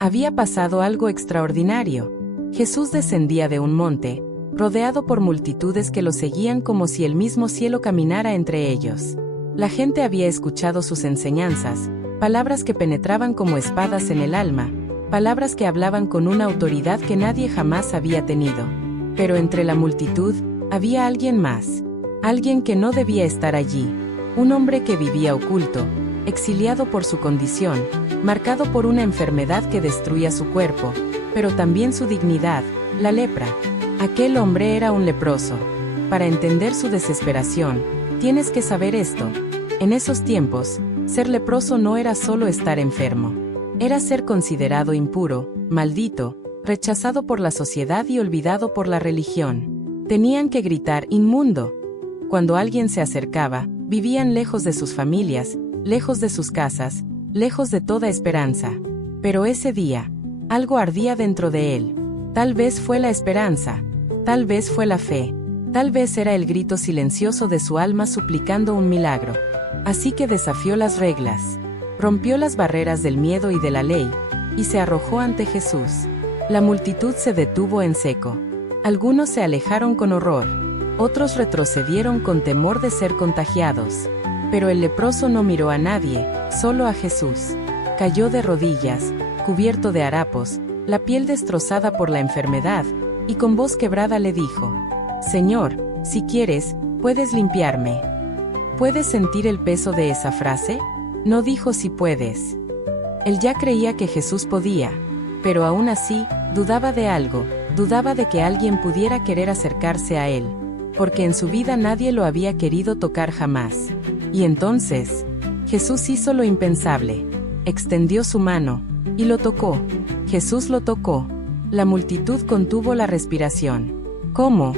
Había pasado algo extraordinario. Jesús descendía de un monte, rodeado por multitudes que lo seguían como si el mismo cielo caminara entre ellos. La gente había escuchado sus enseñanzas, palabras que penetraban como espadas en el alma, palabras que hablaban con una autoridad que nadie jamás había tenido. Pero entre la multitud, había alguien más. Alguien que no debía estar allí. Un hombre que vivía oculto, exiliado por su condición, marcado por una enfermedad que destruía su cuerpo, pero también su dignidad, la lepra. Aquel hombre era un leproso. Para entender su desesperación, tienes que saber esto. En esos tiempos, ser leproso no era solo estar enfermo. Era ser considerado impuro, maldito, rechazado por la sociedad y olvidado por la religión. Tenían que gritar inmundo. Cuando alguien se acercaba, vivían lejos de sus familias, lejos de sus casas, lejos de toda esperanza. Pero ese día, algo ardía dentro de él. Tal vez fue la esperanza, tal vez fue la fe, tal vez era el grito silencioso de su alma suplicando un milagro. Así que desafió las reglas, rompió las barreras del miedo y de la ley, y se arrojó ante Jesús. La multitud se detuvo en seco. Algunos se alejaron con horror, otros retrocedieron con temor de ser contagiados. Pero el leproso no miró a nadie, solo a Jesús. Cayó de rodillas, cubierto de harapos, la piel destrozada por la enfermedad, y con voz quebrada le dijo: «Señor, si quieres, puedes limpiarme». ¿Puedes sentir el peso de esa frase? No dijo si puedes. Él ya creía que Jesús podía, pero aún así, dudaba de algo, dudaba de que alguien pudiera querer acercarse a él, porque en su vida nadie lo había querido tocar jamás. Y entonces, Jesús hizo lo impensable. Extendió su mano, y lo tocó. Jesús lo tocó. La multitud contuvo la respiración. ¿Cómo?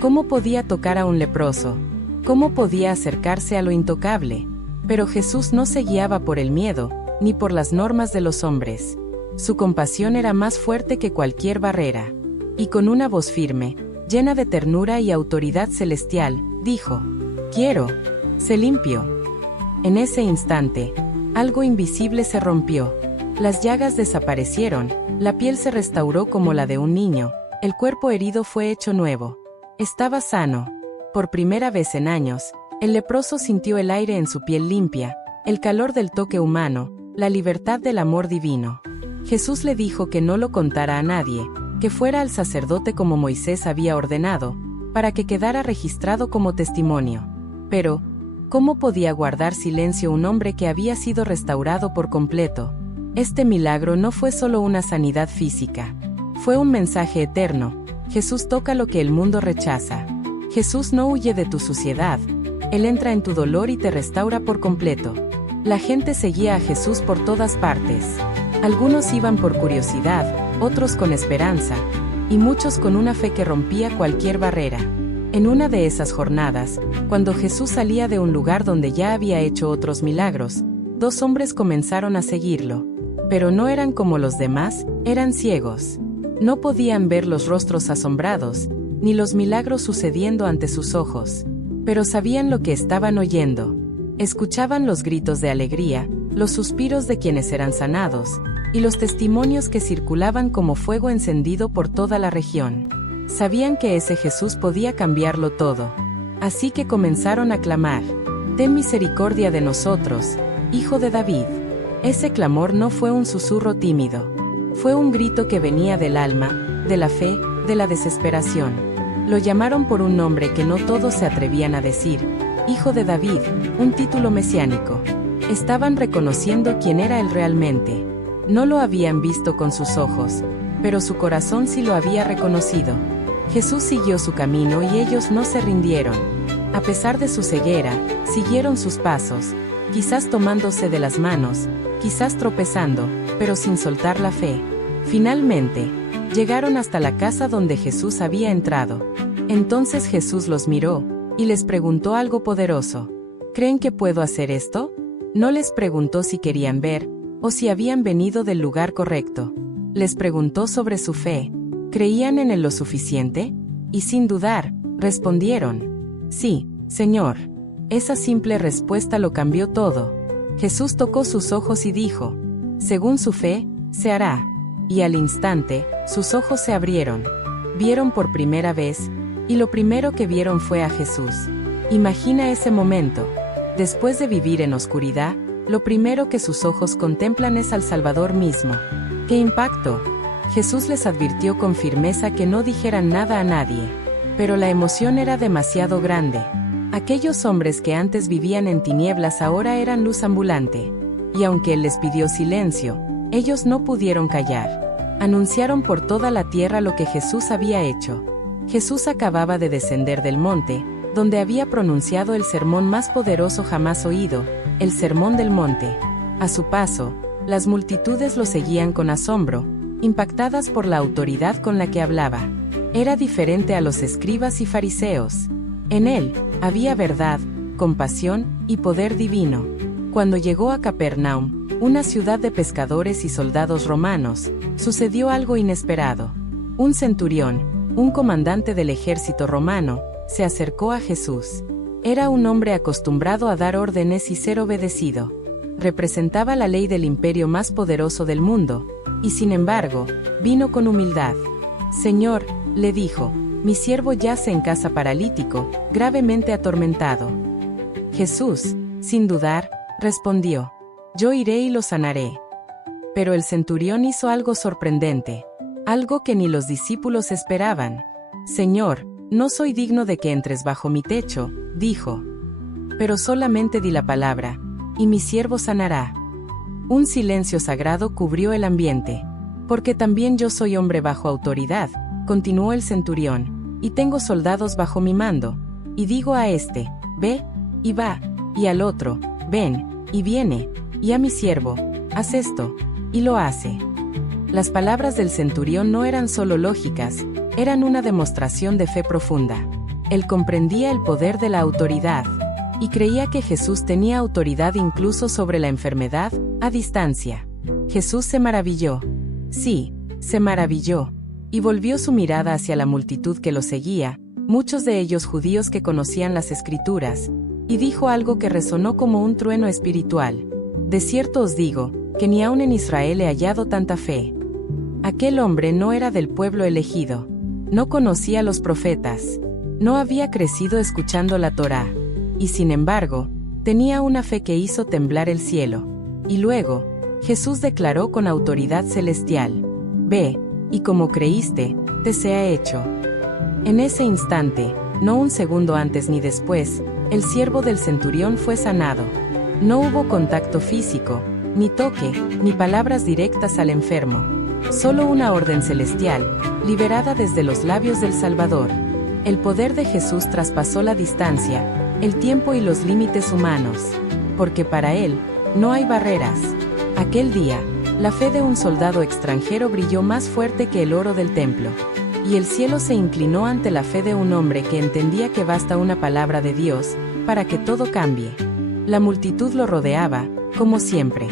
¿Cómo podía tocar a un leproso? ¿Cómo podía acercarse a lo intocable? Pero Jesús no se guiaba por el miedo, ni por las normas de los hombres. Su compasión era más fuerte que cualquier barrera. Y con una voz firme, llena de ternura y autoridad celestial, dijo: «Quiero, sé limpio». En ese instante, algo invisible se rompió. Las llagas desaparecieron, la piel se restauró como la de un niño, el cuerpo herido fue hecho nuevo. Estaba sano. Por primera vez en años, el leproso sintió el aire en su piel limpia, el calor del toque humano, la libertad del amor divino. Jesús le dijo que no lo contara a nadie, que fuera al sacerdote como Moisés había ordenado, para que quedara registrado como testimonio. Pero, ¿cómo podía guardar silencio un hombre que había sido restaurado por completo? Este milagro no fue solo una sanidad física. Fue un mensaje eterno. Jesús toca lo que el mundo rechaza. Jesús no huye de tu suciedad. Él entra en tu dolor y te restaura por completo. La gente seguía a Jesús por todas partes. Algunos iban por curiosidad, otros con esperanza, y muchos con una fe que rompía cualquier barrera. En una de esas jornadas, cuando Jesús salía de un lugar donde ya había hecho otros milagros, 2 hombres comenzaron a seguirlo. Pero no eran como los demás, eran ciegos. No podían ver los rostros asombrados, ni los milagros sucediendo ante sus ojos. Pero sabían lo que estaban oyendo. Escuchaban los gritos de alegría, los suspiros de quienes eran sanados, y los testimonios que circulaban como fuego encendido por toda la región. Sabían que ese Jesús podía cambiarlo todo. Así que comenzaron a clamar: «Ten misericordia de nosotros, Hijo de David». Ese clamor no fue un susurro tímido. Fue un grito que venía del alma, de la fe, de la desesperación. Lo llamaron por un nombre que no todos se atrevían a decir: Hijo de David, un título mesiánico. Estaban reconociendo quién era él realmente. No lo habían visto con sus ojos, pero su corazón sí lo había reconocido. Jesús siguió su camino y ellos no se rindieron. A pesar de su ceguera, siguieron sus pasos, quizás tomándose de las manos, quizás tropezando, pero sin soltar la fe. Finalmente, llegaron hasta la casa donde Jesús había entrado. Entonces Jesús los miró, y les preguntó algo poderoso. ¿Creen que puedo hacer esto? No les preguntó si querían ver, o si habían venido del lugar correcto. Les preguntó sobre su fe. ¿Creían en él lo suficiente? Y sin dudar, respondieron: «Sí, Señor». Esa simple respuesta lo cambió todo. Jesús tocó sus ojos y dijo: «Según su fe, se hará». y al instante, sus ojos se abrieron. Vieron por primera vez, y lo primero que vieron fue a Jesús. Imagina ese momento. Después de vivir en oscuridad, lo primero que sus ojos contemplan es al Salvador mismo. ¡Qué impacto! Jesús les advirtió con firmeza que no dijeran nada a nadie. Pero la emoción era demasiado grande. Aquellos hombres que antes vivían en tinieblas ahora eran luz ambulante. Y aunque Él les pidió silencio, ellos no pudieron callar. Anunciaron por toda la tierra lo que Jesús había hecho. Jesús acababa de descender del monte, donde había pronunciado el sermón más poderoso jamás oído, el Sermón del Monte. A su paso, las multitudes lo seguían con asombro, impactadas por la autoridad con la que hablaba. Era diferente a los escribas y fariseos. En él, había verdad, compasión y poder divino. Cuando llegó a Capernaum, una ciudad de pescadores y soldados romanos, sucedió algo inesperado. Un centurión, un comandante del ejército romano, se acercó a Jesús. Era un hombre acostumbrado a dar órdenes y ser obedecido. Representaba la ley del imperio más poderoso del mundo, y sin embargo, vino con humildad. «Señor», le dijo, «mi siervo yace en casa paralítico, gravemente atormentado». Jesús, sin dudar, respondió, «Yo iré y lo sanaré». Pero el centurión hizo algo sorprendente, algo que ni los discípulos esperaban. «Señor, no soy digno de que entres bajo mi techo», dijo. «Pero solamente di la palabra, y mi siervo sanará». Un silencio sagrado cubrió el ambiente. «Porque también yo soy hombre bajo autoridad», continuó el centurión, «y tengo soldados bajo mi mando, y digo a este, ve, y va, y al otro, ven, y viene, y a mi siervo, haz esto, y lo hace». Las palabras del centurión no eran solo lógicas, eran una demostración de fe profunda. Él comprendía el poder de la autoridad, y creía que Jesús tenía autoridad incluso sobre la enfermedad, a distancia. Jesús se maravilló. Sí, se maravilló, y volvió su mirada hacia la multitud que lo seguía, muchos de ellos judíos que conocían las Escrituras, y dijo algo que resonó como un trueno espiritual. «De cierto os digo, que ni aun en Israel he hallado tanta fe». Aquel hombre no era del pueblo elegido. No conocía a los profetas. No había crecido escuchando la Torá. Y sin embargo, tenía una fe que hizo temblar el cielo. Y luego, Jesús declaró con autoridad celestial: «Ve, y como creíste, te sea hecho». En ese instante, no un segundo antes ni después, el siervo del centurión fue sanado. No hubo contacto físico, ni toque, ni palabras directas al enfermo. Solo una orden celestial, liberada desde los labios del Salvador. El poder de Jesús traspasó la distancia, el tiempo y los límites humanos, porque para Él, no hay barreras. Aquel día, la fe de un soldado extranjero brilló más fuerte que el oro del templo. Y el cielo se inclinó ante la fe de un hombre que entendía que basta una palabra de Dios, para que todo cambie. La multitud lo rodeaba, como siempre.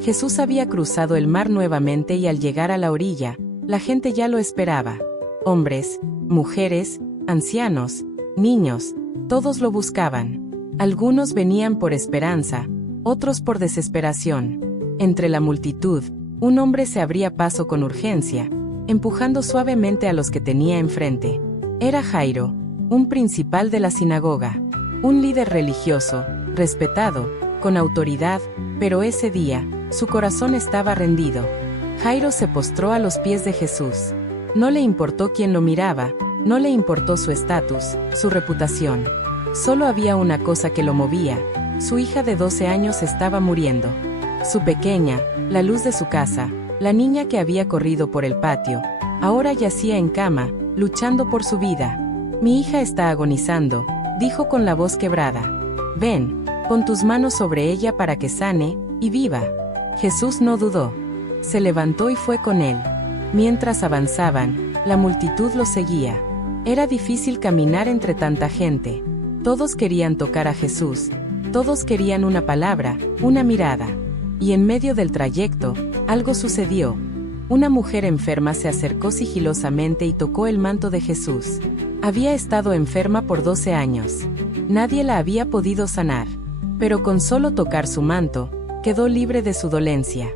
Jesús había cruzado el mar nuevamente y al llegar a la orilla, la gente ya lo esperaba. Hombres, mujeres, ancianos, niños, todos lo buscaban. Algunos venían por esperanza, otros por desesperación. Entre la multitud, un hombre se abría paso con urgencia, empujando suavemente a los que tenía enfrente. Era Jairo, un principal de la sinagoga, un líder religioso, respetado, con autoridad, pero ese día, su corazón estaba rendido. Jairo se postró a los pies de Jesús. No le importó quién lo miraba, no le importó su estatus, su reputación. Solo había una cosa que lo movía: su hija de 12 años estaba muriendo. Su pequeña, la luz de su casa, la niña que había corrido por el patio, ahora yacía en cama, luchando por su vida. «Mi hija está agonizando», dijo con la voz quebrada. «Ven, pon tus manos sobre ella para que sane y viva». Jesús no dudó. Se levantó y fue con él. Mientras avanzaban, la multitud lo seguía. Era difícil caminar entre tanta gente. Todos querían tocar a Jesús. Todos querían una palabra, una mirada. Y en medio del trayecto, algo sucedió. Una mujer enferma se acercó sigilosamente y tocó el manto de Jesús. Había estado enferma por 12 años. Nadie la había podido sanar. Pero con solo tocar su manto, quedó libre de su dolencia.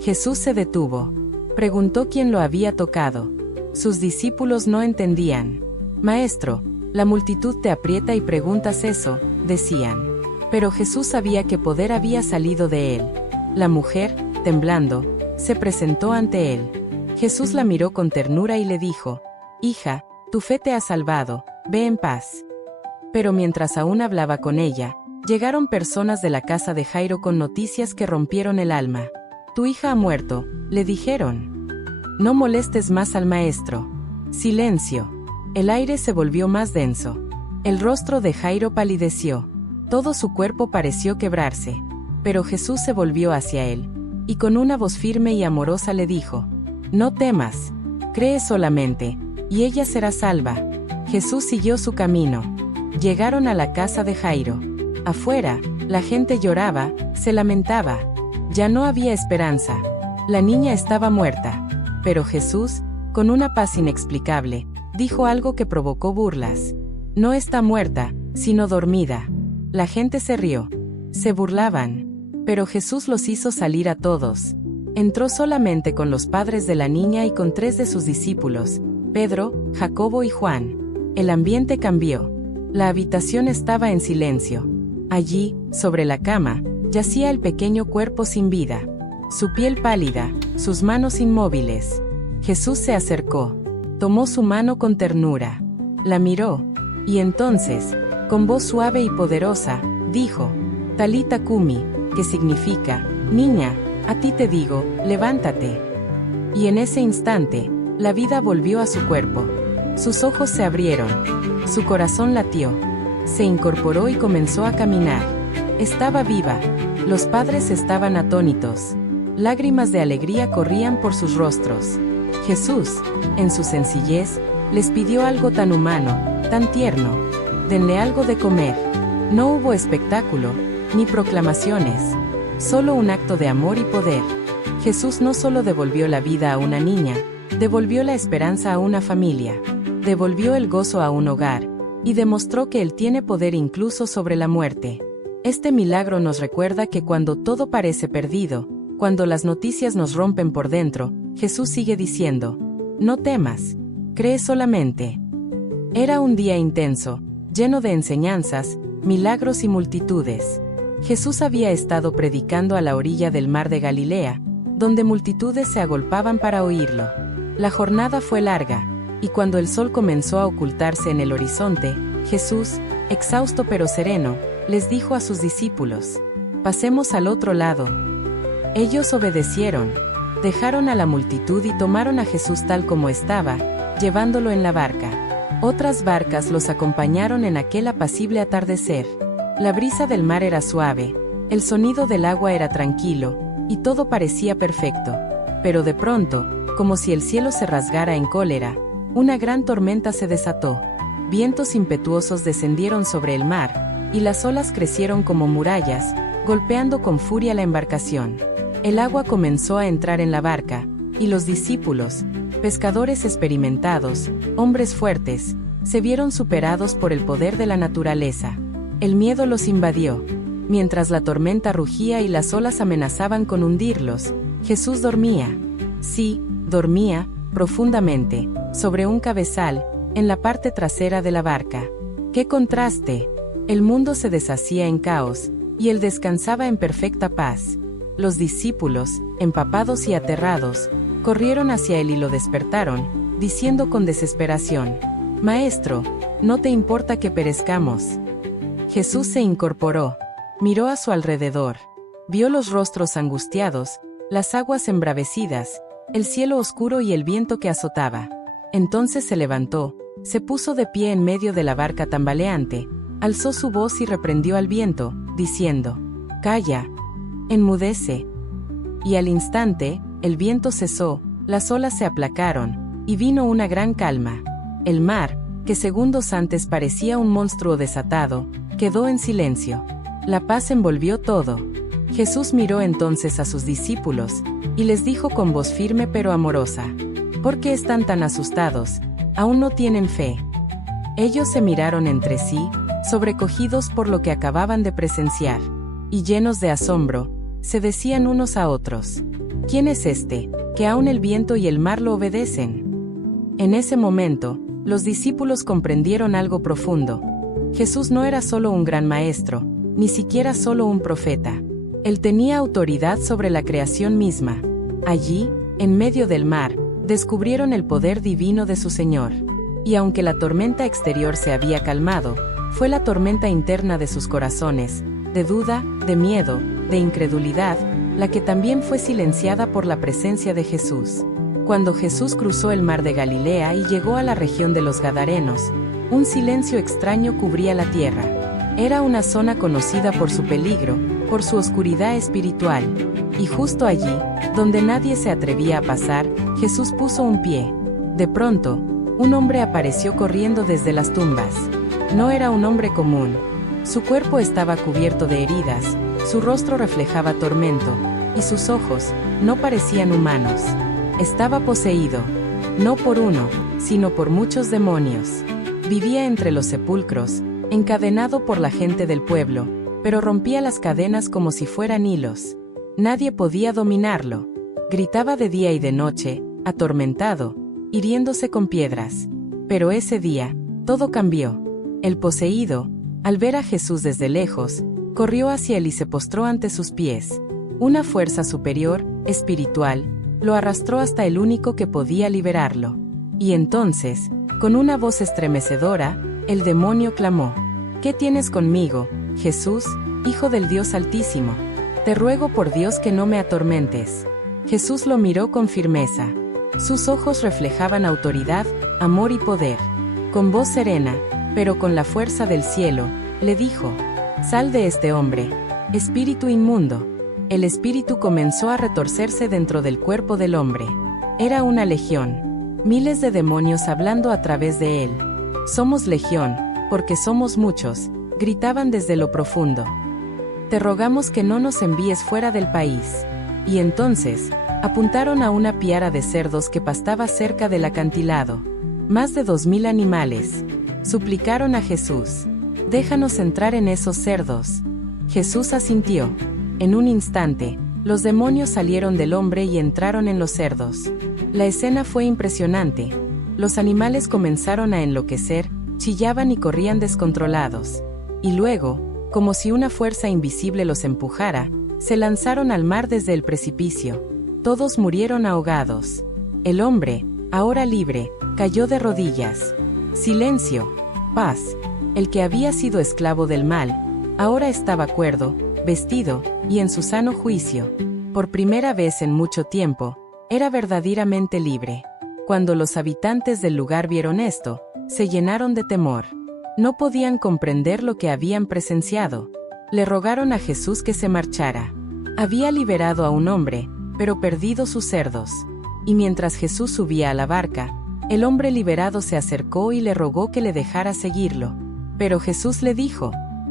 Jesús se detuvo. Preguntó quién lo había tocado. Sus discípulos no entendían. Maestro, la multitud te aprieta y preguntas eso, decían. Pero Jesús sabía qué poder había salido de él. La mujer, temblando, se presentó ante él. Jesús la miró con ternura y le dijo: Hija, tu fe te ha salvado, ve en paz. Pero mientras aún hablaba con ella, llegaron personas de la casa de Jairo con noticias que rompieron el alma. Tu hija ha muerto, le dijeron. No molestes más al maestro. Silencio. El aire se volvió más denso. El rostro de Jairo palideció. Todo su cuerpo pareció quebrarse. Pero Jesús se volvió hacia él, y con una voz firme y amorosa le dijo: No temas. Cree solamente, y ella será salva. Jesús siguió su camino. Llegaron a la casa de Jairo. Afuera, la gente lloraba, se lamentaba. Ya no había esperanza. La niña estaba muerta. Pero Jesús, con una paz inexplicable, dijo algo que provocó burlas. No está muerta, sino dormida. La gente se rió. Se burlaban. Pero Jesús los hizo salir a todos. Entró solamente con los padres de la niña y con 3 de sus discípulos, Pedro, Jacobo y Juan. El ambiente cambió. La habitación estaba en silencio. Allí, sobre la cama, yacía el pequeño cuerpo sin vida. Su piel pálida, sus manos inmóviles. Jesús se acercó. Tomó su mano con ternura. La miró. Y entonces, con voz suave y poderosa, dijo: Talita Kumi, que significa: Niña, a ti te digo, levántate. Y en ese instante, la vida volvió a su cuerpo. Sus ojos se abrieron. Su corazón latió. Se incorporó y comenzó a caminar. Estaba viva. Los padres estaban atónitos. Lágrimas de alegría corrían por sus rostros. Jesús, en su sencillez, les pidió algo tan humano, tan tierno. Denle algo de comer. No hubo espectáculo, ni proclamaciones. Solo un acto de amor y poder. Jesús no solo devolvió la vida a una niña, devolvió la esperanza a una familia. Devolvió el gozo a un hogar, y demostró que Él tiene poder incluso sobre la muerte. Este milagro nos recuerda que cuando todo parece perdido, cuando las noticias nos rompen por dentro, Jesús sigue diciendo: No temas, cree solamente. Era un día intenso, lleno de enseñanzas, milagros y multitudes. Jesús había estado predicando a la orilla del mar de Galilea, donde multitudes se agolpaban para oírlo. La jornada fue larga, y cuando el sol comenzó a ocultarse en el horizonte, Jesús, exhausto pero sereno, les dijo a sus discípulos: Pasemos al otro lado. Ellos obedecieron, dejaron a la multitud y tomaron a Jesús tal como estaba, llevándolo en la barca. Otras barcas los acompañaron en aquel apacible atardecer. La brisa del mar era suave, el sonido del agua era tranquilo, y todo parecía perfecto. Pero de pronto, como si el cielo se rasgara en cólera, una gran tormenta se desató. Vientos impetuosos descendieron sobre el mar, y las olas crecieron como murallas, golpeando con furia la embarcación. El agua comenzó a entrar en la barca, y los discípulos, pescadores experimentados, hombres fuertes, se vieron superados por el poder de la naturaleza. El miedo los invadió. Mientras la tormenta rugía y las olas amenazaban con hundirlos, Jesús dormía. Sí, dormía, profundamente, sobre un cabezal, en la parte trasera de la barca. ¡Qué contraste! El mundo se deshacía en caos, y él descansaba en perfecta paz. Los discípulos, empapados y aterrados, corrieron hacia él y lo despertaron, diciendo con desesperación: Maestro, ¿no te importa que perezcamos? Jesús se incorporó, miró a su alrededor, vio los rostros angustiados, las aguas embravecidas, el cielo oscuro y el viento que azotaba. Entonces se levantó, se puso de pie en medio de la barca tambaleante, alzó su voz y reprendió al viento, diciendo: Calla, enmudece. Y al instante, el viento cesó, las olas se aplacaron, y vino una gran calma. El mar, que segundos antes parecía un monstruo desatado, quedó en silencio. La paz envolvió todo. Jesús miró entonces a sus discípulos, y les dijo con voz firme pero amorosa: ¿Por qué están tan asustados? ¿Aún no tienen fe? Ellos se miraron entre sí, sobrecogidos por lo que acababan de presenciar, y llenos de asombro, se decían unos a otros: ¿Quién es este, que aún el viento y el mar lo obedecen? En ese momento, los discípulos comprendieron algo profundo. Jesús no era solo un gran maestro, ni siquiera solo un profeta. Él tenía autoridad sobre la creación misma. Allí, en medio del mar, descubrieron el poder divino de su Señor. Y aunque la tormenta exterior se había calmado, fue la tormenta interna de sus corazones, de duda, de miedo, de incredulidad, la que también fue silenciada por la presencia de Jesús. Cuando Jesús cruzó el mar de Galilea y llegó a la región de los Gadarenos, un silencio extraño cubría la tierra. Era una zona conocida por su peligro, por su oscuridad espiritual. Y justo allí, donde nadie se atrevía a pasar, Jesús puso un pie. De pronto, un hombre apareció corriendo desde las tumbas. No era un hombre común. Su cuerpo estaba cubierto de heridas, su rostro reflejaba tormento, y sus ojos no parecían humanos. Estaba poseído, no por uno, sino por muchos demonios. Vivía entre los sepulcros, encadenado por la gente del pueblo, pero rompía las cadenas como si fueran hilos. Nadie podía dominarlo. Gritaba de día y de noche, atormentado, hiriéndose con piedras. Pero ese día, todo cambió. El poseído, al ver a Jesús desde lejos, corrió hacia él y se postró ante sus pies. Una fuerza superior, espiritual, lo arrastró hasta el único que podía liberarlo. Y entonces, con una voz estremecedora, el demonio clamó: ¿Qué tienes conmigo, Jesús, Hijo del Dios Altísimo? Te ruego por Dios que no me atormentes. Jesús lo miró con firmeza. Sus ojos reflejaban autoridad, amor y poder. Con voz serena, pero con la fuerza del cielo, le dijo: Sal de este hombre, espíritu inmundo. El espíritu comenzó a retorcerse dentro del cuerpo del hombre. Era una legión. Miles de demonios hablando a través de él. Somos legión, porque somos muchos, gritaban desde lo profundo. Te rogamos que no nos envíes fuera del país. Y entonces, apuntaron a una piara de cerdos que pastaba cerca del acantilado. Más de 2000 animales. Suplicaron a Jesús: déjanos entrar en esos cerdos. Jesús asintió. En un instante, los demonios salieron del hombre y entraron en los cerdos. La escena fue impresionante. Los animales comenzaron a enloquecer, chillaban y corrían descontrolados. Y luego, como si una fuerza invisible los empujara, se lanzaron al mar desde el precipicio. Todos murieron ahogados. El hombre, ahora libre, cayó de rodillas. Silencio, paz. El que había sido esclavo del mal, ahora estaba cuerdo, vestido, y en su sano juicio. Por primera vez en mucho tiempo, era verdaderamente libre. Cuando los habitantes del lugar vieron esto, se llenaron de temor. No podían comprender lo que habían presenciado. Le rogaron a Jesús que se marchara. Había liberado a un hombre, pero perdido sus cerdos. Y mientras Jesús subía a la barca, el hombre liberado se acercó y le rogó que le dejara seguirlo. Pero Jesús le dijo: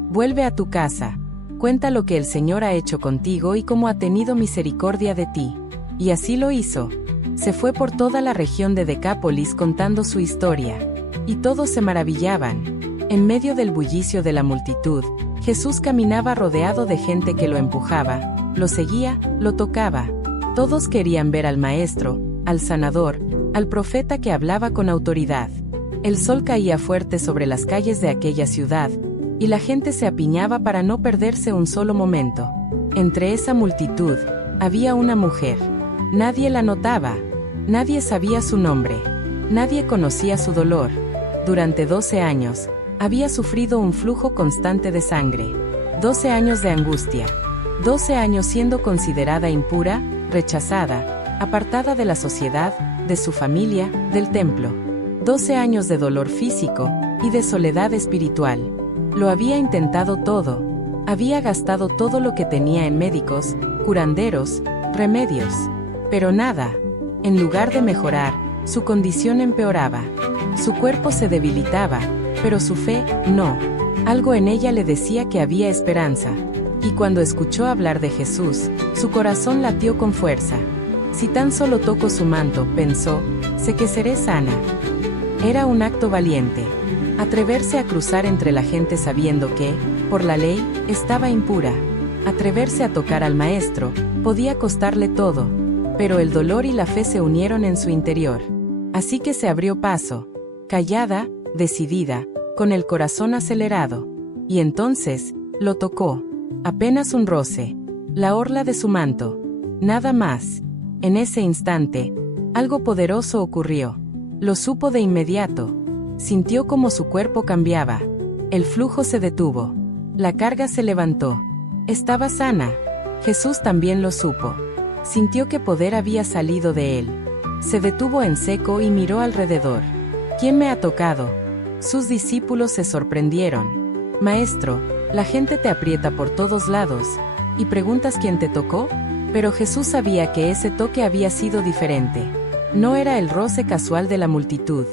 vuelve a tu casa. Cuenta lo que el Señor ha hecho contigo y cómo ha tenido misericordia de ti. Y así lo hizo. Se fue por toda la región de Decápolis contando su historia. Y todos se maravillaban. En medio del bullicio de la multitud, Jesús caminaba rodeado de gente que lo empujaba, lo seguía, lo tocaba. Todos querían ver al Maestro, al Sanador, al profeta que hablaba con autoridad. El sol caía fuerte sobre las calles de aquella ciudad, y la gente se apiñaba para no perderse un solo momento. Entre esa multitud, había una mujer. Nadie la notaba. Nadie sabía su nombre. Nadie conocía su dolor. Durante 12 años, había sufrido un flujo constante de sangre. 12 años de angustia. 12 años siendo considerada impura, rechazada, apartada de la sociedad, de su familia, del templo. 12 años de dolor físico y de soledad espiritual. Lo había intentado todo. Había gastado todo lo que tenía en médicos, curanderos, remedios. Pero nada. En lugar de mejorar, su condición empeoraba. Su cuerpo se debilitaba, pero su fe, no. Algo en ella le decía que había esperanza. Y cuando escuchó hablar de Jesús, su corazón latió con fuerza. Si tan solo toco su manto, pensó, sé que seré sana. Era un acto valiente. Atreverse a cruzar entre la gente sabiendo que, por la ley, estaba impura. Atreverse a tocar al Maestro, podía costarle todo. pero el dolor y la fe se unieron en su interior. Así que se abrió paso, callada, decidida, con el corazón acelerado. Y entonces, lo tocó. Apenas un roce. La orla de su manto. Nada más. En ese instante, algo poderoso ocurrió. Lo supo de inmediato. Sintió como su cuerpo cambiaba. El flujo se detuvo. La carga se levantó. Estaba sana. Jesús también lo supo. Sintió que poder había salido de él. Se detuvo en seco y miró alrededor. ¿Quién me ha tocado? Sus discípulos se sorprendieron. Maestro, la gente te aprieta por todos lados, y preguntas quién te tocó, pero Jesús sabía que ese toque había sido diferente. No era el roce casual de la multitud.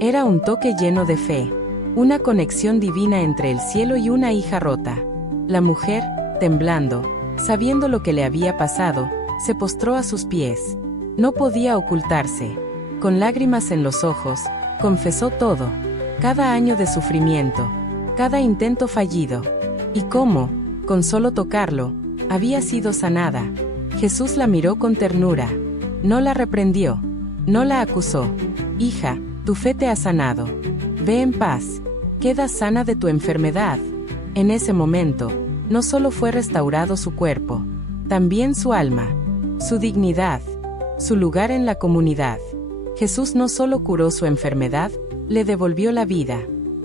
Era un toque lleno de fe. Una conexión divina entre el cielo y una hija rota. La mujer, temblando, sabiendo lo que le había pasado, se postró a sus pies. No podía ocultarse. Con lágrimas en los ojos, confesó todo. Cada año de sufrimiento. Cada intento fallido. Y cómo, con solo tocarlo, había sido sanada. Jesús la miró con ternura. No la reprendió. No la acusó. Hija, tu fe te ha sanado. Ve en paz. Queda sana de tu enfermedad. En ese momento, no solo fue restaurado su cuerpo, también su alma, su dignidad, su lugar en la comunidad. Jesús no solo curó su enfermedad, le devolvió la vida.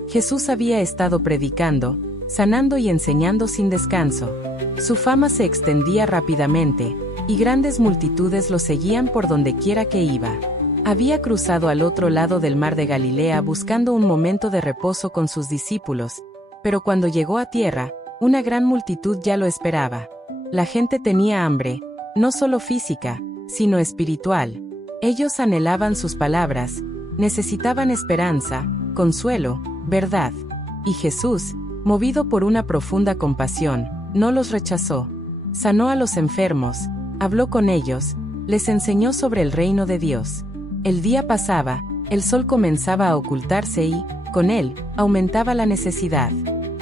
Jesús había estado predicando, sanando y enseñando sin descanso. Su fama se extendía rápidamente, y grandes multitudes lo seguían por donde quiera que iba. Había cruzado al otro lado del mar de Galilea buscando un momento de reposo con sus discípulos, pero cuando llegó a tierra, una gran multitud ya lo esperaba. La gente tenía hambre, no solo física, sino espiritual. Ellos anhelaban sus palabras, necesitaban esperanza, consuelo, verdad. Y Jesús, movido por una profunda compasión, no los rechazó. Sanó a los enfermos, habló con ellos, les enseñó sobre el reino de Dios. El día pasaba, el sol comenzaba a ocultarse y, con él, aumentaba la necesidad.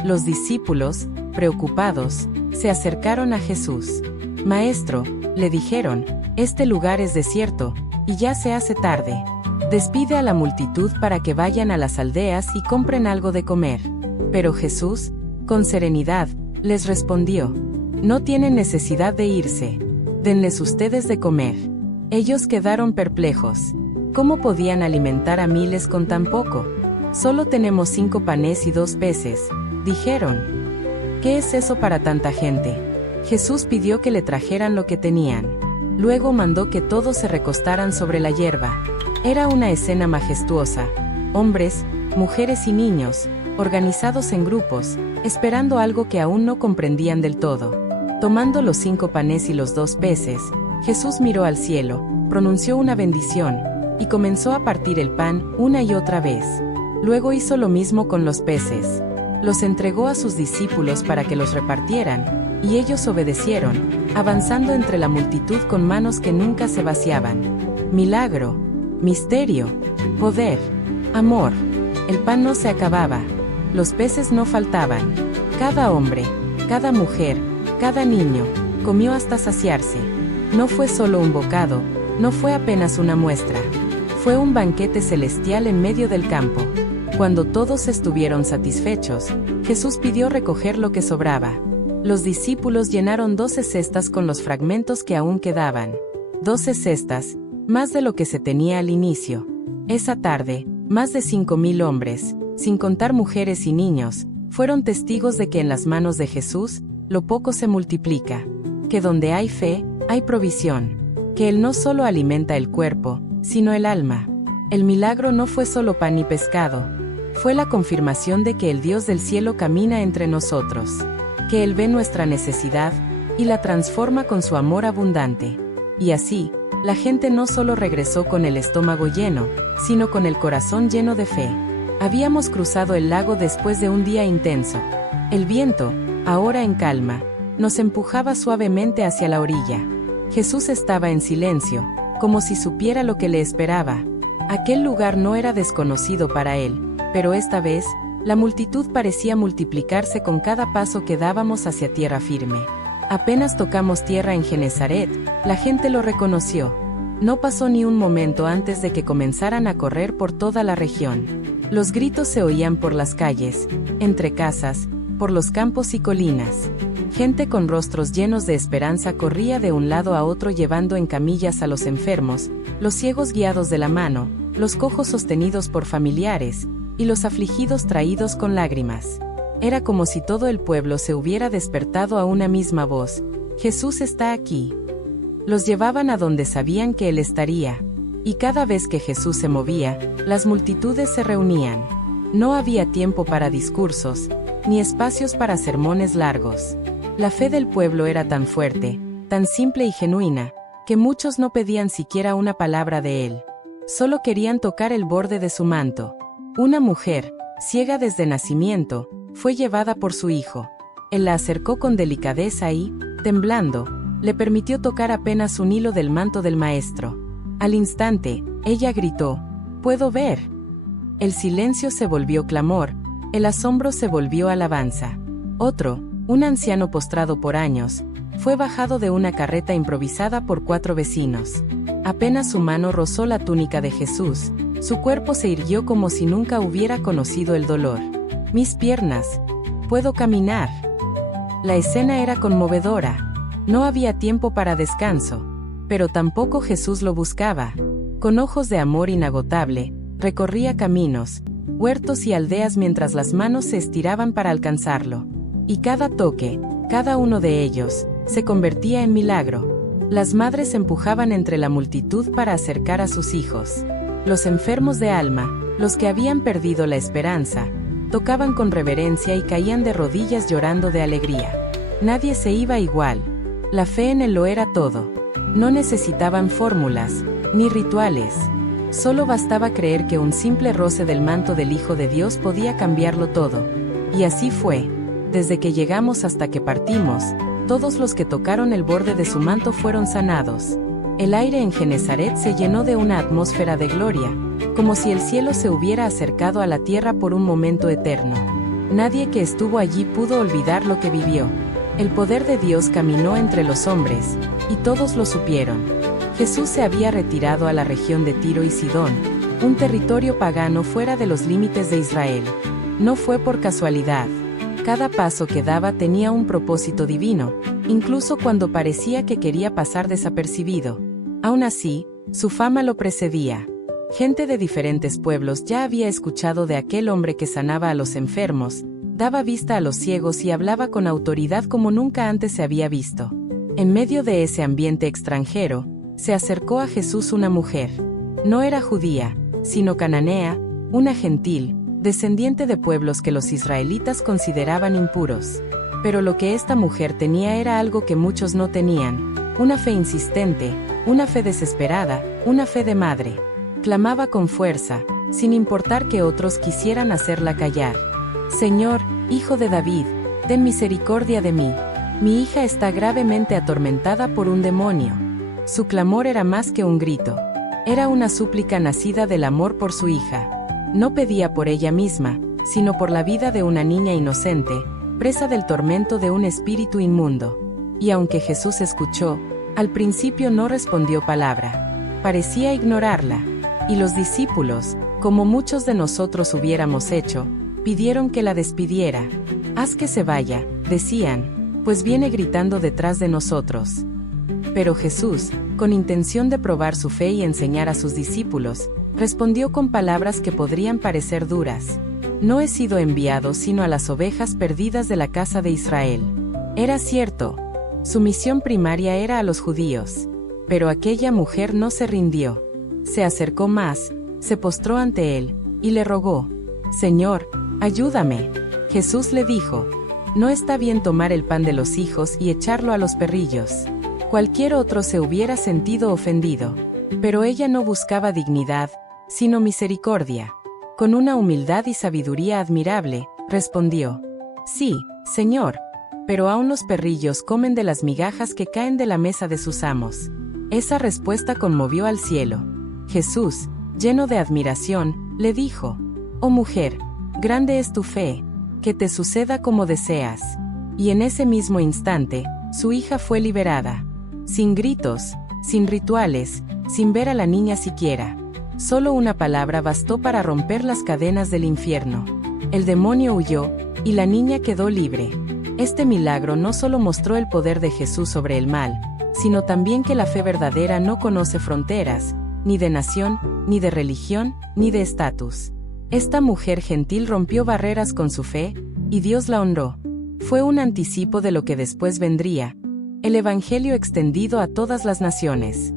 Los discípulos, preocupados, se acercaron a Jesús. Maestro, le dijeron, este lugar es desierto, y ya se hace tarde. Despide a la multitud para que vayan a las aldeas y compren algo de comer. Pero Jesús, con serenidad, les respondió, no tienen necesidad de irse. Denles ustedes de comer. Ellos quedaron perplejos. ¿Cómo podían alimentar a miles con tan poco? Solo tenemos 5 panes y 2 peces, dijeron. ¿Qué es eso para tanta gente? Jesús pidió que le trajeran lo que tenían. Luego mandó que todos se recostaran sobre la hierba. Era una escena majestuosa. Hombres, mujeres y niños, organizados en grupos, esperando algo que aún no comprendían del todo. Tomando los 5 panes y los 2 peces, Jesús miró al cielo, pronunció una bendición, y comenzó a partir el pan una y otra vez. Luego hizo lo mismo con los peces. Los entregó a sus discípulos para que los repartieran, y ellos obedecieron, avanzando entre la multitud con manos que nunca se vaciaban. Milagro, misterio, poder, amor. El pan no se acababa. Los peces no faltaban. Cada hombre, cada mujer, cada niño, comió hasta saciarse. No fue solo un bocado, no fue apenas una muestra. Fue un banquete celestial en medio del campo. Cuando todos estuvieron satisfechos, Jesús pidió recoger lo que sobraba. Los discípulos llenaron 12 cestas con los fragmentos que aún quedaban. 12 cestas, más de lo que se tenía al inicio. Esa tarde, más de 5,000 hombres, sin contar mujeres y niños, fueron testigos de que en las manos de Jesús, lo poco se multiplica. Que donde hay fe, hay provisión. Que Él no solo alimenta el cuerpo, sino el alma. El milagro no fue solo pan y pescado. Fue la confirmación de que el Dios del cielo camina entre nosotros. Que Él ve nuestra necesidad, y la transforma con su amor abundante. Y así, la gente no solo regresó con el estómago lleno, sino con el corazón lleno de fe. Habíamos cruzado el lago después de un día intenso. El viento, ahora en calma, nos empujaba suavemente hacia la orilla. Jesús estaba en silencio, como si supiera lo que le esperaba. Aquel lugar no era desconocido para él, pero esta vez, la multitud parecía multiplicarse con cada paso que dábamos hacia tierra firme. Apenas tocamos tierra en Genezaret, la gente lo reconoció. No pasó ni un momento antes de que comenzaran a correr por toda la región. Los gritos se oían por las calles, entre casas, por los campos y colinas. Gente con rostros llenos de esperanza corría de un lado a otro llevando en camillas a los enfermos, los ciegos guiados de la mano, los cojos sostenidos por familiares, y los afligidos traídos con lágrimas. Era como si todo el pueblo se hubiera despertado a una misma voz: Jesús está aquí. Los llevaban a donde sabían que Él estaría. Y cada vez que Jesús se movía, las multitudes se reunían. No había tiempo para discursos, ni espacios para sermones largos. La fe del pueblo era tan fuerte, tan simple y genuina, que muchos no pedían siquiera una palabra de Él. Solo querían tocar el borde de su manto. Una mujer, ciega desde nacimiento, fue llevada por su hijo. Él la acercó con delicadeza y, temblando, le permitió tocar apenas un hilo del manto del maestro. Al instante, ella gritó: «¡Puedo ver!». El silencio se volvió clamor, el asombro se volvió alabanza. Otro, un anciano postrado por años, fue bajado de una carreta improvisada por 4 vecinos. Apenas su mano rozó la túnica de Jesús, su cuerpo se irguió como si nunca hubiera conocido el dolor. «Mis piernas. Puedo caminar». La escena era conmovedora. No había tiempo para descanso. Pero tampoco Jesús lo buscaba. Con ojos de amor inagotable, recorría caminos, huertos y aldeas mientras las manos se estiraban para alcanzarlo. Y cada toque, cada uno de ellos, se convertía en milagro. Las madres empujaban entre la multitud para acercar a sus hijos. Los enfermos de alma, los que habían perdido la esperanza, tocaban con reverencia y caían de rodillas llorando de alegría. Nadie se iba igual. La fe en Él lo era todo. No necesitaban fórmulas, ni rituales. Solo bastaba creer que un simple roce del manto del Hijo de Dios podía cambiarlo todo. Y así fue. Desde que llegamos hasta que partimos, todos los que tocaron el borde de su manto fueron sanados. El aire en Genezaret se llenó de una atmósfera de gloria, como si el cielo se hubiera acercado a la tierra por un momento eterno. Nadie que estuvo allí pudo olvidar lo que vivió. El poder de Dios caminó entre los hombres, y todos lo supieron. Jesús se había retirado a la región de Tiro y Sidón, un territorio pagano fuera de los límites de Israel. No fue por casualidad. Cada paso que daba tenía un propósito divino, incluso cuando parecía que quería pasar desapercibido. Aún así, su fama lo precedía. Gente de diferentes pueblos ya había escuchado de aquel hombre que sanaba a los enfermos, daba vista a los ciegos y hablaba con autoridad como nunca antes se había visto. En medio de ese ambiente extranjero, se acercó a Jesús una mujer. No era judía, sino cananea, una gentil, descendiente de pueblos que los israelitas consideraban impuros. Pero lo que esta mujer tenía era algo que muchos no tenían: una fe insistente, una fe desesperada, una fe de madre. Clamaba con fuerza, sin importar que otros quisieran hacerla callar: «Señor, Hijo de David, ten misericordia de mí. Mi hija está gravemente atormentada por un demonio». Su clamor era más que un grito. Era una súplica nacida del amor por su hija. No pedía por ella misma, sino por la vida de una niña inocente, presa del tormento de un espíritu inmundo. Y aunque Jesús escuchó, al principio no respondió palabra. Parecía ignorarla. Y los discípulos, como muchos de nosotros hubiéramos hecho, pidieron que la despidiera. «Haz que se vaya», decían, «pues viene gritando detrás de nosotros». Pero Jesús, con intención de probar su fe y enseñar a sus discípulos, respondió con palabras que podrían parecer duras: «No he sido enviado sino a las ovejas perdidas de la casa de Israel». Era cierto. Su misión primaria era a los judíos. Pero aquella mujer no se rindió. Se acercó más, se postró ante él, y le rogó: «Señor, ayúdame». Jesús le dijo: «No está bien tomar el pan de los hijos y echarlo a los perrillos». Cualquier otro se hubiera sentido ofendido. Pero ella no buscaba dignidad, sino misericordia. Con una humildad y sabiduría admirable, respondió: «Sí, Señor, pero aún los perrillos comen de las migajas que caen de la mesa de sus amos». Esa respuesta conmovió al cielo. Jesús, lleno de admiración, le dijo: «Oh mujer, grande es tu fe, que te suceda como deseas». Y en ese mismo instante, Su hija fue liberada. Sin gritos, sin rituales, sin ver a la niña siquiera. Solo una palabra bastó para romper las cadenas del infierno. El demonio huyó, y la niña quedó libre. Este milagro no solo mostró el poder de Jesús sobre el mal, sino también que la fe verdadera no conoce fronteras, ni de nación, ni de religión, ni de estatus. Esta mujer gentil rompió barreras con su fe, y Dios la honró. Fue un anticipo de lo que después vendría, el Evangelio extendido a todas las naciones.